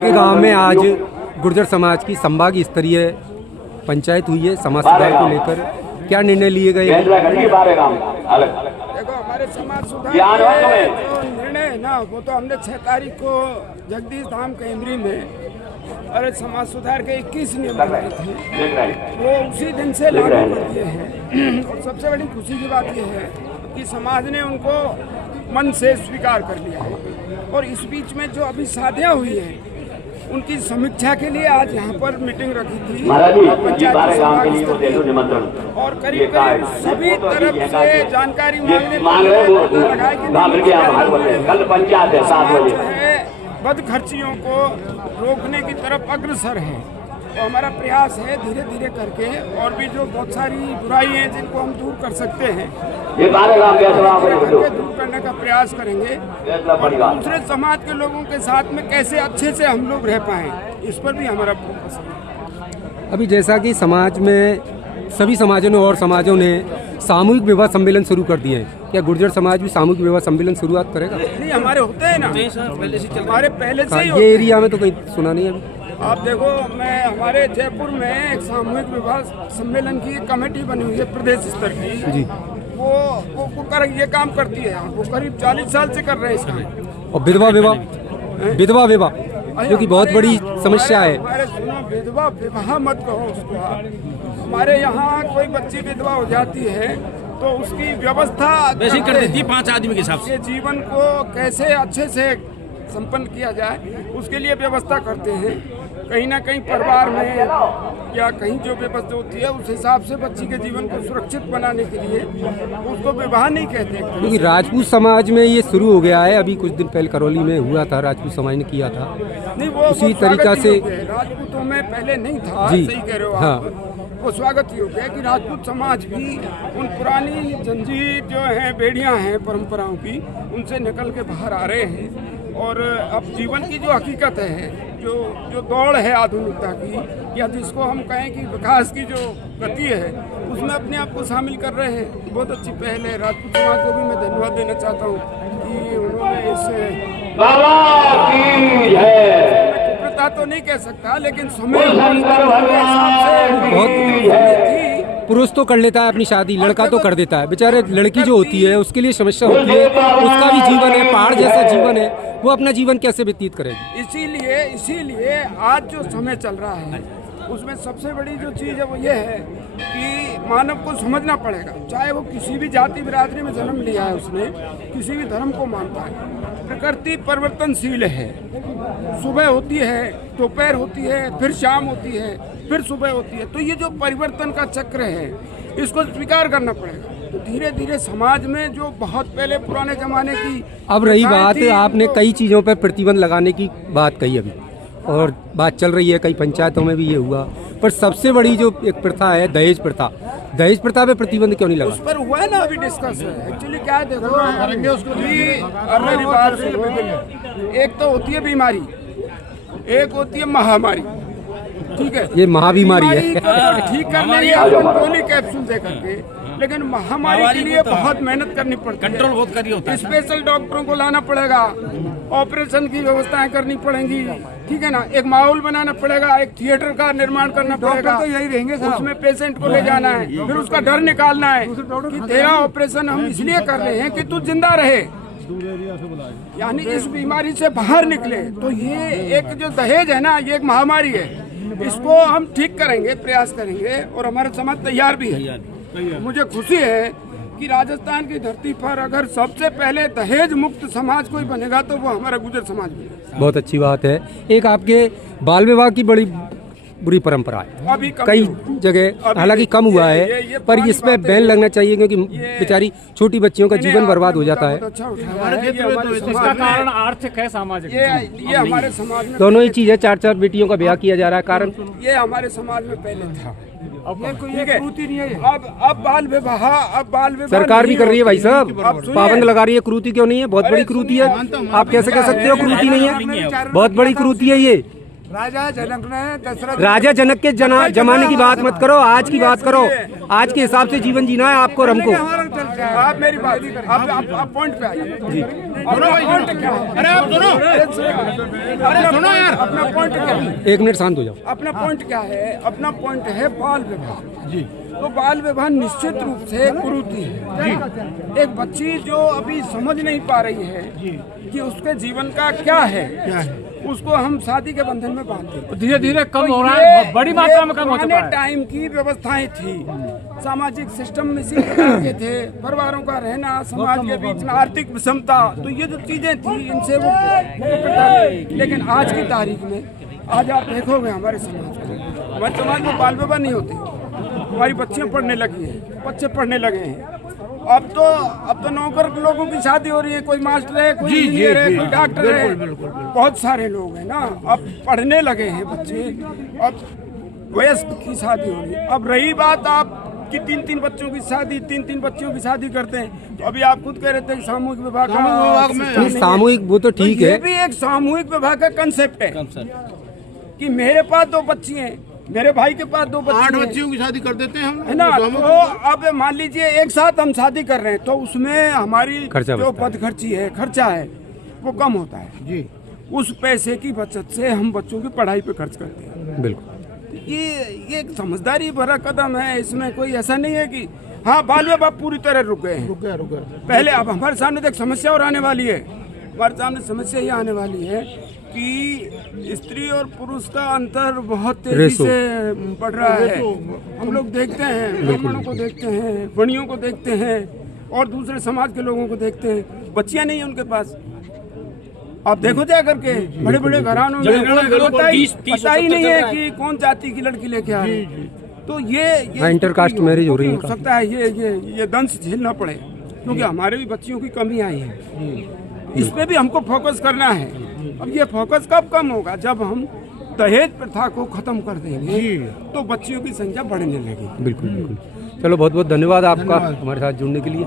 के गांव में आज गुर्जर समाज की संभाग स्तरीय पंचायत हुई है समाज सुधार को लेकर। क्या निर्णय लिए गए? देखो हमारे समाज सुधार के जो निर्णय है ना, वो तो हमने 6 तारीख को जगदीश धाम केंद्री में और समाज सुधार के 21 नियम बनाए थे, वो उसी दिन से लागू कर दिए हैं। और सबसे बड़ी खुशी की बात यह है कि समाज ने उनको मन से स्वीकार कर लिया है। और इस बीच में जो अभी शादियाँ हुई हैं उनकी समीक्षा के लिए आज यहाँ पर मीटिंग रखी थी और करीब करीब सभी तरफ से जानकारी बद खर्चियों को रोकने की तरफ अग्रसर है। तो हमारा प्रयास है धीरे धीरे करके और भी जो बहुत सारी बुराई हैं जिनको हम दूर कर सकते हैं दूर करने का प्रयास करेंगे। और दूसरे समाज के लोगों के साथ में कैसे अच्छे से हम लोग रह पाएं, इस पर भी हमारा फोकस है। अभी जैसा कि समाज में सभी समाजों ने और समाजों ने सामूहिक विवाह सम्मेलन शुरू कर दिए हैं, क्या गुर्जर समाज भी सामूहिक विवाह सम्मेलन शुरुआत करेगा? नहीं, हमारे होते हैं ना, हमारे पहले से ही ये एरिया में तो कहीं सुना नहीं है। आप देखो, मैं हमारे जयपुर में एक सामूहिक विवाह सम्मेलन की कमेटी बनी हुई है प्रदेश स्तर की जी। वो कर ये काम करती है, वो करीब 40 साल से कर रहे हैं इसका। और विधवा विवाह जो कि बहुत बड़ी समस्या है। हमारे सुनो, विधवा विवाह मत कहो उसको। हमारे यहाँ कोई बच्ची विधवा हो जाती है तो उसकी व्यवस्था वैसे कर देती है 5 आदमी के हिसाब से। जीवन को कैसे अच्छे से संपन्न किया जाए उसके लिए व्यवस्था करते हैं। कहीं ना कहीं परिवार में या कहीं जो व्यवस्था होती है उस हिसाब से बच्ची के जीवन को सुरक्षित बनाने के लिए उसको विवाह नहीं कहते। क्योंकि राजपूत समाज में ये शुरू हो गया है। अभी कुछ दिन पहले करौली में हुआ था, राजपूत समाज ने किया था। नहीं, वो उसी तरीका से राजपूतों में पहले नहीं था। जी, सही कह रहे हो हाँ। आप। वो स्वागत ही हो गया कि राजपूत समाज भी उन पुरानी जंजीर जो है बेड़ियां हैं परंपराओं की, उनसे निकल के बाहर आ रहे हैं। और अब जीवन की जो हकीकत है, जो दौड़ है आधुनिकता की, या जिसको हम कहें कि विकास की जो गति है, उसमें अपने आप को शामिल कर रहे हैं। बहुत अच्छी पहल है। राजपूत समाज को भी मैं धन्यवाद देना चाहता हूँ कि उन्होंने इस कुप्रथा तो नहीं कह सकता, लेकिन समय पुरुष तो कर लेता है अपनी शादी, लड़का तो कर देता है। बेचारे लड़की जो होती है उसके लिए समस्या होती है, उसका भी जीवन है, पहाड़ जैसा जीवन है, वो अपना जीवन कैसे व्यतीत करेगी? इसीलिए आज जो समय चल रहा है उसमें सबसे बड़ी जो चीज़ है वो ये है कि मानव को समझना पड़ेगा, चाहे वो किसी भी जाति बिरादरी में जन्म लिया है, उसने किसी भी धर्म को मानता है। प्रकृति परिवर्तनशील है। सुबह होती है, दोपहर होती है, फिर शाम होती है, फिर सुबह होती है। तो ये जो परिवर्तन का चक्र है इसको स्वीकार करना पड़ेगा। तो धीरे धीरे समाज में जो बहुत पहले पुराने जमाने की अब रही बात, आपने कई चीज़ों पर प्रतिबंध लगाने की बात कही अभी, और बात चल रही है कई पंचायतों में भी ये हुआ। पर सबसे बड़ी जो एक प्रथा है दहेज प्रथा पे प्रतिबंध क्यों नहीं लगा? उस पर हुआ है ना अभी डिस्कस है। एक्चुअली क्या है, देखो करेंगे उसको एक तो होती है बीमारी, एक होती है महामारी। ठीक है, ये महाबीमारी है। ठीक करने के कैप्सूल दे करके, लेकिन महामारी के लिए बहुत मेहनत करनी पड़ती है, कंट्रोल बहुत करनी होता है। स्पेशल डॉक्टरों को लाना पड़ेगा, ऑपरेशन की व्यवस्थाएं करनी पड़ेंगी। ठीक है ना, एक माहौल बनाना पड़ेगा, एक थिएटर का निर्माण करना पड़ेगा। तो यही रहेंगे, उसमें पेशेंट को ले जाना है, फिर उसका डर निकालना है कि तेरा ऑपरेशन हम इसलिए कर रहे हैं कि तू जिंदा रहे, यानी इस बीमारी से बाहर निकले। तो ये एक जो दहेज है ना, ये एक महामारी है। इसको हम ठीक करेंगे, प्रयास करेंगे, और हमारा समाज तैयार भी है। मुझे खुशी है कि राजस्थान की धरती पर अगर सबसे पहले दहेज मुक्त समाज कोई बनेगा तो वो हमारा गुर्जर समाज भी है। बहुत अच्छी बात है। एक आपके बाल विवाह की बड़ी बुरी परंपरा है, अभी कई जगह हालांकि कम हुआ है, पर इस पे बैन लगना चाहिए क्योंकि बेचारी छोटी बच्चियों का जीवन बर्बाद हो जाता है। इसका कारण आर्थिक है, सामाजिक। ये हमारे समाज में दोनों ही चीज है। 4 बेटियों का ब्याह किया जा रहा है। कारण ये हमारे समाज में पहले था। अब बाल विवाह सरकार भी कर रही है भाई साहब, पाबंद लगा रही है। क्रूति क्यों नहीं है? बहुत बड़ी क्रूति है। आप कैसे कह सकते हो क्रूति नहीं है? बहुत बड़ी क्रूति है ये। राजा जनक ने दशरथ, राजा जनक के जमाने की बात मत करो, आज की बात करो। आज के हिसाब से जीवन जीना है आपको और हमको। आप मेरी बात आप पॉइंट पे आइए जी। पॉइंट क्या है? अरे आप सुनो, अरे सुनो यार, अपना पॉइंट क्या है? 1 मिनट शांत हो जाओ। अपना पॉइंट क्या है? अपना पॉइंट है बाल विवाह जी। तो बाल विवाह निश्चित रूप से कुरीति है जी। एक बच्ची जो अभी समझ नहीं पा रही है कि उसके जीवन का क्या है, उसको हम शादी के बंधन में बांधते हैं। धीरे धीरे कम हो रहा है, बड़ी मात्रा में कम हो चुका है। टाइम की व्यवस्थाएं थी, सामाजिक सिस्टम में इसी प्रकार के थे, परिवारों का रहना, समाज के बीच में आर्थिक विषमता, तो ये जो चीजें थी इनसे वो लेकिन आज की तारीख में आज आप देखोगे हमारे समाज में बाल विवाह नहीं होते। हमारी बच्चियां पढ़ने लगी हैं, बच्चे पढ़ने लगे हैं। अब तो नौकर लोगों की शादी हो रही है, कोई मास्टर है, कोई इंजीनियर है, कोई डॉक्टर है, बहुत सारे लोग हैं ना। अब पढ़ने लगे हैं बच्चे, अब वयस्क की शादी हो रही है। अब रही बात आप कि 3-3 बच्चों की शादी, 3-3 बच्चों की शादी करते हैं, तो अभी आप खुद कह रहे थे सामूहिक विवाह नहीं, सामूहिक वो तो ठीक है, ये भी एक सामूहिक विवाह का कंसेप्ट है कि मेरे पास 2 बच्ची हैं, मेरे भाई के पास 2 बच्चे, 8 बच्चियों की शादी कर देते हैं हम, है ना। तो अब मान लीजिए एक साथ हम शादी कर रहे हैं, तो उसमें हमारी जो पद खर्ची है, खर्चा है, वो कम होता है जी। उस पैसे की बचत से हम बच्चों की पढ़ाई पे खर्च करते हैं। बिल्कुल, ये एक समझदारी भरा कदम है। इसमें कोई ऐसा नहीं है कि हाँ बाल विवाह पूरी तरह रुक गए हैं। पहले अब हमारे सामने एक समस्या और आने वाली है। हमारे सामने समस्या ये आने वाली है कि स्त्री और पुरुष का अंतर बहुत तेजी से बढ़ रहा है। हम लोग देखते हैं, ब्राह्मणों को देखते हैं, वणियों को देखते हैं और दूसरे समाज के लोगों को देखते हैं। बच्चियां नहीं है उनके पास। आप देखो जा करके बड़े बड़े घरानों में पता ही नहीं है कि कौन जाति की लड़की लेके आ रही है। तो ये इंटरकास्ट मैरिज हो रही है। हो सकता है ये दंश झेलना पड़े, क्योंकि हमारे भी बच्चियों की कमी आई है। इस पे भी हमको फोकस करना है। अब ये फोकस कब कम होगा? जब हम दहेज प्रथा को खत्म कर देंगे तो बच्चियों की संख्या बढ़ने लगेगी। बिल्कुल बिल्कुल। चलो बहुत बहुत धन्यवाद आपका हमारे साथ जुड़ने के लिए।